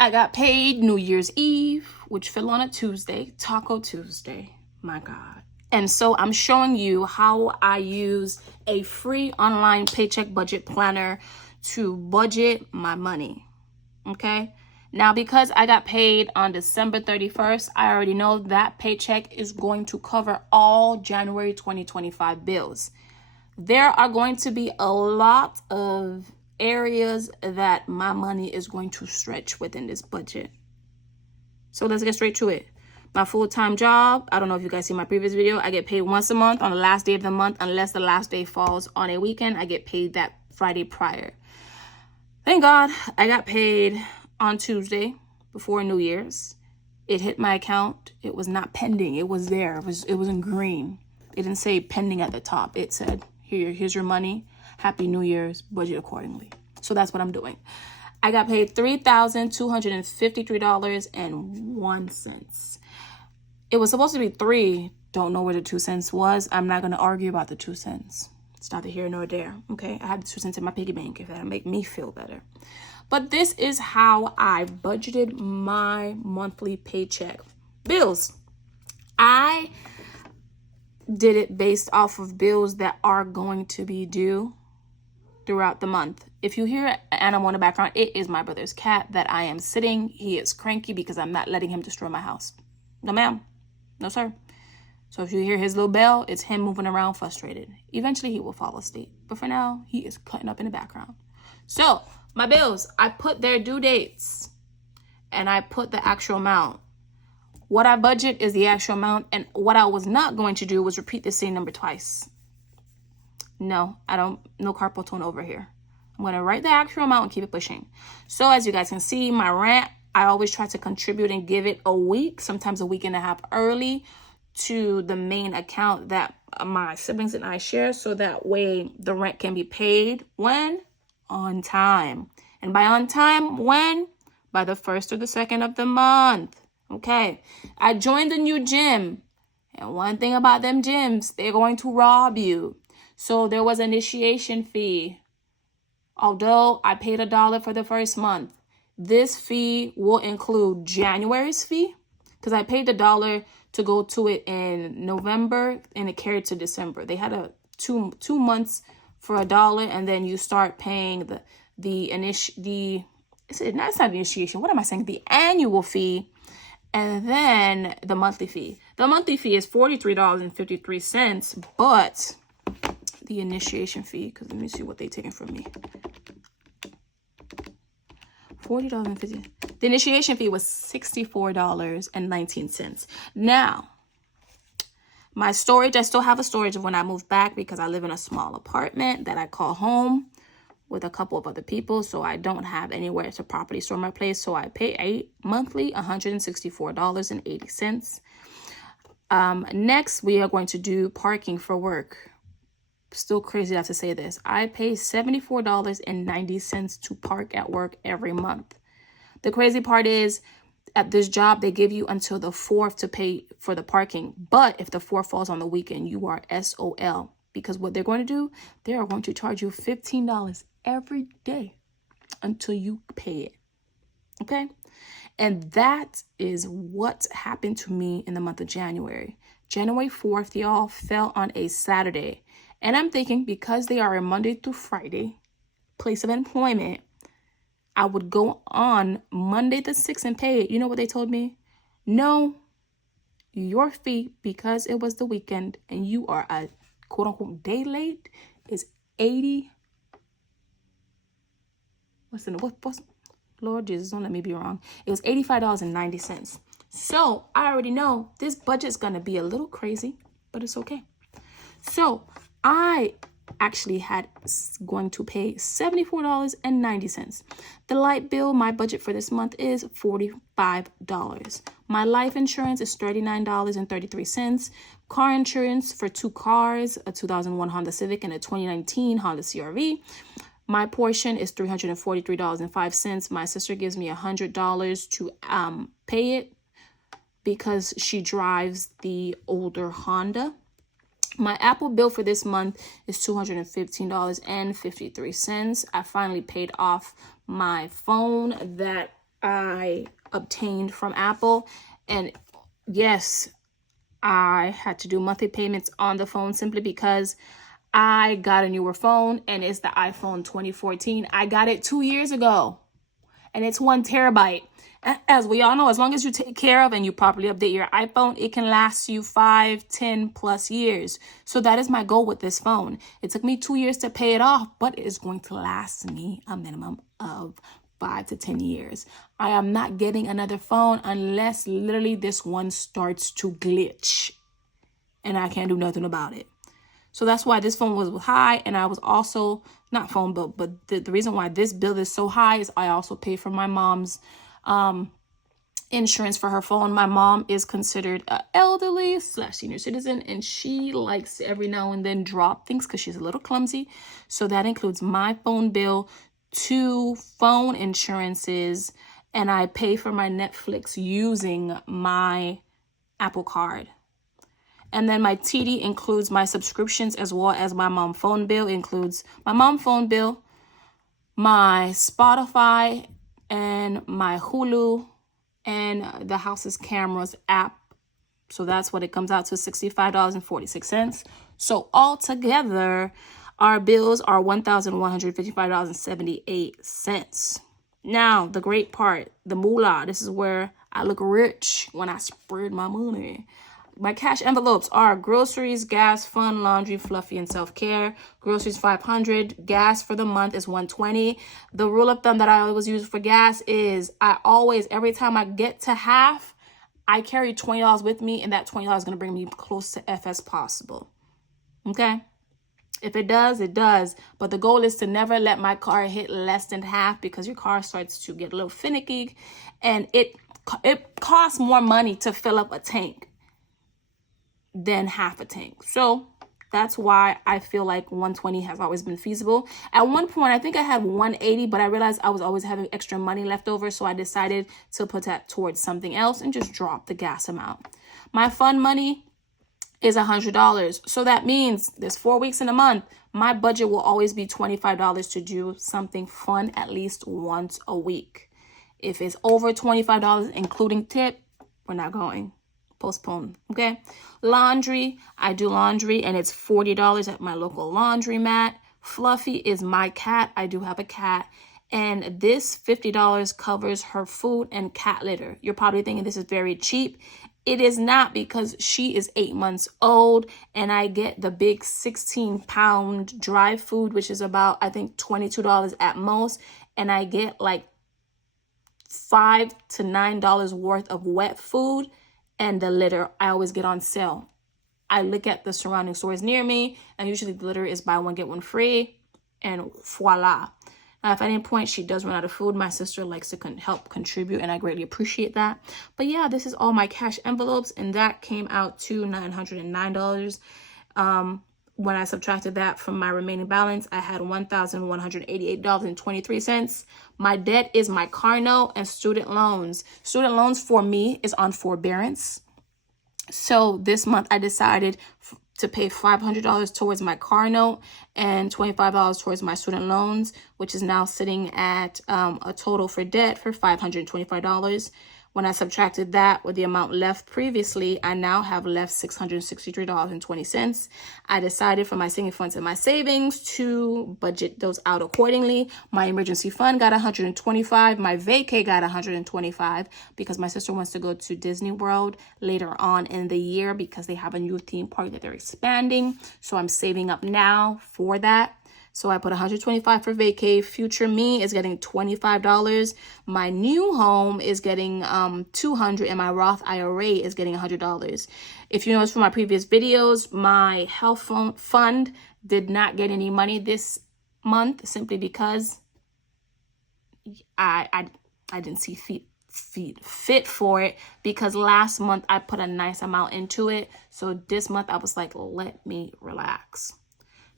I got paid New Year's Eve, which fell on a Tuesday, Taco Tuesday, my God. And so I'm showing you how I use a free online paycheck budget planner to budget my money, okay? Now, because I got paid on December 31st, I already know that paycheck is going to cover all January 2025 bills. There are going to be a lot of areas that my money is going to stretch within this budget. So let's get straight to it. My full-time job, I don't know if you guys see my previous video, I get paid once a month on the last day of the month, unless the last day falls on a weekend. I get paid that Friday prior. Thank God I got paid on Tuesday before New Year's. It hit my account. It was not pending. It was there. It was in green. It didn't say pending at the top. It said, here's your money. Happy New Year's. Budget accordingly. So that's what I'm doing. I got paid $3,253.01. It was supposed to be 3. Don't know where the 2 cents was. I'm not going to argue about the 2 cents. It's neither here nor there. Okay. I had 2 cents in my piggy bank if that'll make me feel better. But this is how I budgeted my monthly paycheck. Bills. I did it based off of bills that are going to be due throughout the month. If you hear an animal in the background, it is my brother's cat that I am sitting. He is cranky because I'm not letting him destroy my house. No, ma'am. No, sir. So if you hear his little bell, it's him moving around frustrated. Eventually, he will fall asleep. But for now, he is cutting up in the background. So my bills, I put their due dates and I put the actual amount. What I budget is the actual amount, and what I was not going to do was repeat the same number twice. No carpal tunnel over here. I'm going to write the actual amount and keep it pushing. So as you guys can see, my rent, I always try to contribute and give it a week, sometimes a week and a half early to the main account that my siblings and I share. So that way the rent can be paid when? On time. And by on time, when? By the 1st or the 2nd of the month. Okay. I joined a new gym. And one thing about them gyms, they're going to rob you. So there was an initiation fee. Although I paid $1 for the first month, this fee will include January's fee because I paid $1 to go to it in November and it carried to December. They had a two months for $1, and then you start paying it's not initiation. What am I saying? The annual fee, and then the monthly fee. The monthly fee is $43.53, but the initiation fee, because let me see what they're taking from me. $40.50. The initiation fee was $64.19. Now, my storage, I still have a storage of when I move back because I live in a small apartment that I call home with a couple of other people. So I don't have anywhere to properly store my place. So I pay monthly $164.80. Next, we are going to do parking for work. Still crazy to have to say this. I pay $74.90 to park at work every month. The crazy part is, at this job, they give you until the 4th to pay for the parking. But if the 4th falls on the weekend, you are SOL. Because what they're going to do, they are going to charge you $15 every day until you pay it. Okay? And that is what happened to me in the month of January. January 4th, y'all, fell on a Saturday. And I'm thinking, because they are a Monday through Friday place of employment, I would go on Monday the 6th and pay it. You know what they told me? No, your fee, because it was the weekend and you are a quote unquote day late, is 80. Lord Jesus, don't let me be wrong. It was $85.90. So I already know this budget's going to be a little crazy, but it's okay. So I actually had going to pay $74.90. The light bill, my budget for this month is $45. My life insurance is $39.33. Car insurance for 2 cars, a 2001 Honda Civic and a 2019 Honda CRV. My portion is $343.05. My sister gives me $100 to pay it because she drives the older Honda. My Apple bill for this month is $215.53. I finally paid off my phone that I obtained from Apple. And yes, I had to do monthly payments on the phone simply because I got a newer phone, and it's the iPhone 2014. I got it 2 years ago, and it's 1 terabyte. As we all know, as long as you take care of and you properly update your iPhone, it can last you 5, 10 plus years. So that is my goal with this phone. It took me 2 years to pay it off, but it is going to last me a minimum of 5 to 10 years. I am not getting another phone unless literally this one starts to glitch and I can't do nothing about it. So that's why this phone was high. And I was also, not phone bill, but the reason why this bill is so high is I also pay for my mom's insurance for her phone. My mom is considered elderly / senior citizen, and she likes every now and then drop things because she's a little clumsy. So that includes my phone bill, 2 phone insurances, and I pay for my Netflix using my Apple Card. And then my TD includes my subscriptions as well as my mom phone bill. It includes my mom phone bill, my Spotify, and my Hulu, and the house's cameras app. So that's what it comes out to, $65.46. So altogether, our bills are $1,155.78. Now, the great part, the moolah. This is where I look rich when I spread my money. My cash envelopes are groceries, gas, fun, laundry, fluffy, and self-care. Groceries, $500. Gas for the month is $120. The rule of thumb that I always use for gas is every time I get to half, I carry $20 with me, and that $20 is going to bring me close to F as possible. Okay? If it does, it does. But the goal is to never let my car hit less than half, because your car starts to get a little finicky, and it costs more money to fill up a tank than half a tank. So that's why I feel like 120 has always been feasible. At one point, I think I had 180, but I realized I was always having extra money left over. So I decided to put that towards something else and just drop the gas amount. My fun money is $100. So that means there's 4 weeks in a month. My budget will always be $25 to do something fun at least once a week. If it's over $25, including tip, we're not going. Postpone. Okay. Laundry. I do laundry, and it's $40 at my local laundromat. Fluffy is my cat. I do have a cat. And this $50 covers her food and cat litter. You're probably thinking this is very cheap. It is not, because she is 8 months old, and I get the big 16-pound dry food, which is about, I think, $22 at most. And I get like $5 to $9 worth of wet food. And the litter I always get on sale. I look at the surrounding stores near me, and usually the litter is buy one, get one free, and voila. Now, if at any point she does run out of food, my sister likes to help contribute, and I greatly appreciate that. But yeah, this is all my cash envelopes, and that came out to $909. When I subtracted that from my remaining balance, I had $1,188.23. My debt is my car note and student loans. Student loans for me is on forbearance. So this month I decided to pay $500 towards my car note and $25 towards my student loans, which is now sitting at a total for debt for $525. When I subtracted that with the amount left previously, I now have left $663.20. I decided for my sinking funds and my savings to budget those out accordingly. My emergency fund got $125. My vacay got $125 because my sister wants to go to Disney World later on in the year because they have a new theme park that they're expanding. So I'm saving up now for that. So I put $125 for vacay. Future me is getting $25. My new home is getting $200, and my Roth IRA is getting $100. If you notice from my previous videos, my health fund did not get any money this month simply because I didn't see fit for it, because last month I put a nice amount into it. So this month I was like, let me relax.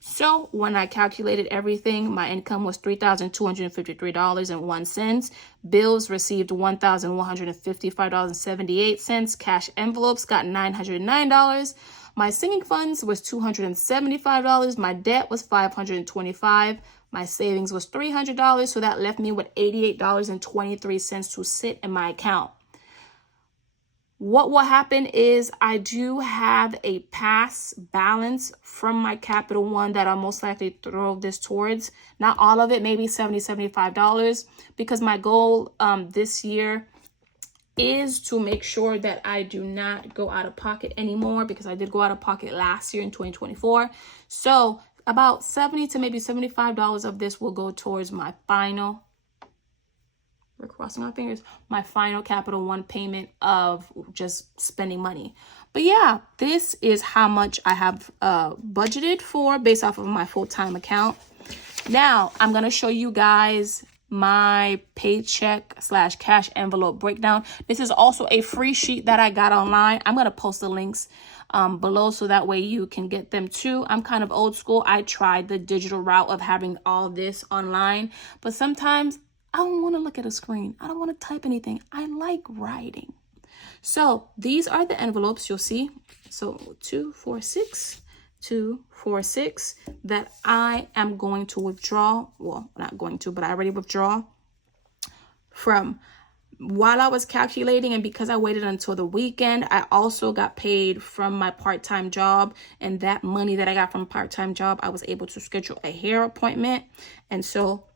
So when I calculated everything, my income was $3,253.01. Bills received $1,155.78. Cash envelopes got $909. My sinking funds was $275. My debt was $525. My savings was $300, so that left me with $88.23 to sit in my account. What will happen is I do have a pass balance from my Capital One that I'll most likely throw this towards. Not all of it, maybe $70, $75, because my goal this year is to make sure that I do not go out of pocket anymore, because I did go out of pocket last year in 2024. So about $70 to maybe $75 of this will go towards my final, we're crossing our fingers, my final Capital One payment of just spending money. But yeah, this is how much I have budgeted for based off of my full-time account. Now, I'm going to show you guys my paycheck / cash envelope breakdown. This is also a free sheet that I got online. I'm going to post the links below so that way you can get them too. I'm kind of old school. I tried the digital route of having all this online, but sometimes I don't want to look at a screen. I don't want to type anything. I like writing. So these are the envelopes you'll see. So 246, 246 that I am going to withdraw. Well, not going to, but I already withdraw from. While I was calculating, and because I waited until the weekend, I also got paid from my part-time job, and that money that I got from part-time job, I was able to schedule a hair appointment. And so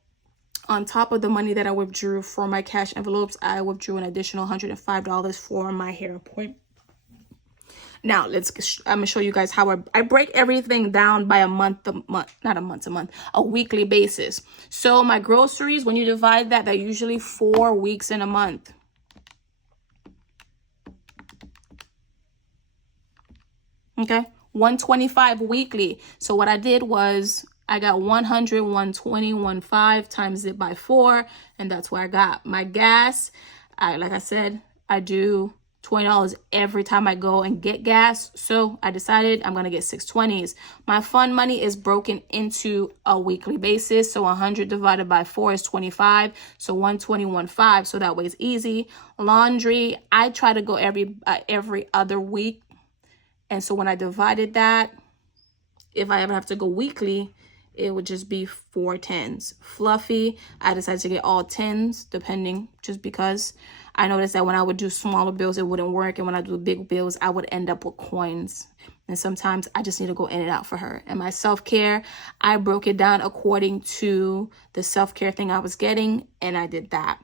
on top of the money that I withdrew for my cash envelopes, I withdrew an additional $105 for my hair appointment. Now, I'm going to show you guys how I break everything down by a weekly basis. So my groceries, when you divide that, they're usually 4 weeks in a month. Okay, 125 weekly. So what I did was I got 100, 120, 1.5 times it by 4, and that's where I got my gas. Like I said, I do $20 every time I go and get gas. So I decided I'm going to get 620s. My fund money is broken into a weekly basis. So 100 divided by 4 is 25. So 120, 1.5. So that way it's easy. Laundry, I try to go every other week. And so when I divided that, if I ever have to go weekly, it would just be 4 10s. Fluffy, I decided to get all 10s, depending, just because I noticed that when I would do smaller bills, it wouldn't work. And when I do big bills, I would end up with coins. And sometimes I just need to go in and out for her. And my self-care, I broke it down according to the self-care thing I was getting, and I did that.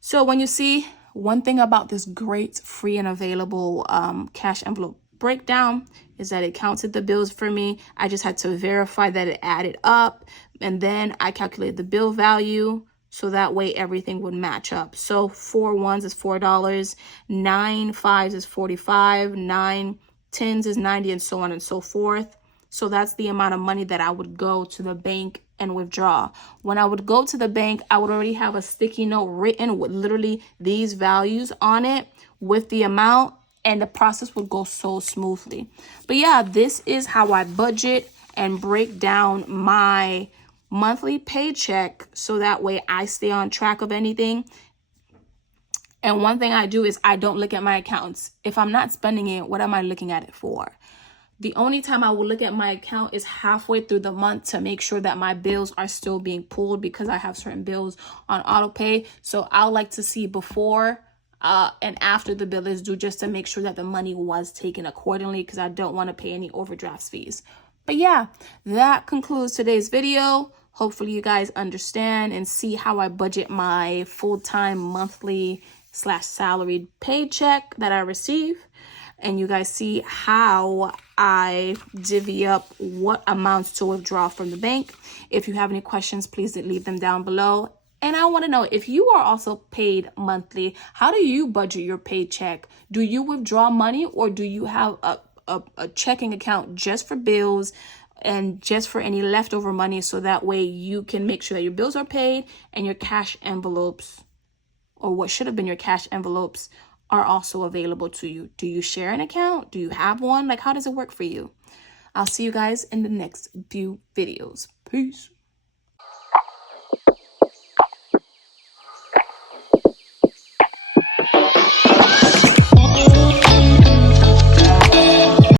So when you see, one thing about this great free and available cash envelope breakdown is that it counted the bills for me. I just had to verify that it added up, and then I calculated the bill value so that way everything would match up. So 4 1s is $4, 9 5s is $45, 9 10s is $90, and so on and so forth. So that's the amount of money that I would go to the bank and withdraw. When I would go to the bank, I would already have a sticky note written with literally these values on it with the amount, and the process would go so smoothly. But yeah, this is how I budget and break down my monthly paycheck so that way I stay on track of anything. And one thing I do is I don't look at my accounts. If I'm not spending it, what am I looking at it for? The only time I will look at my account is halfway through the month to make sure that my bills are still being pulled, because I have certain bills on auto pay. So I'll like to see before and after the bill is due, just to make sure that the money was taken accordingly, because I don't want to pay any overdraft fees. But yeah, that concludes today's video. Hopefully you guys understand and see how I budget my full-time monthly / salaried paycheck that I receive. And you guys see how I divvy up what amounts to withdraw from the bank. If you have any questions, please leave them down below. And I want to know, if you are also paid monthly, how do you budget your paycheck? Do you withdraw money, or do you have a checking account just for bills and just for any leftover money, so that way you can make sure that your bills are paid and your cash envelopes, or what should have been your cash envelopes, are also available to you? Do you share an account? Do you have one? Like, how does it work for you? I'll see you guys in the next few videos. Peace.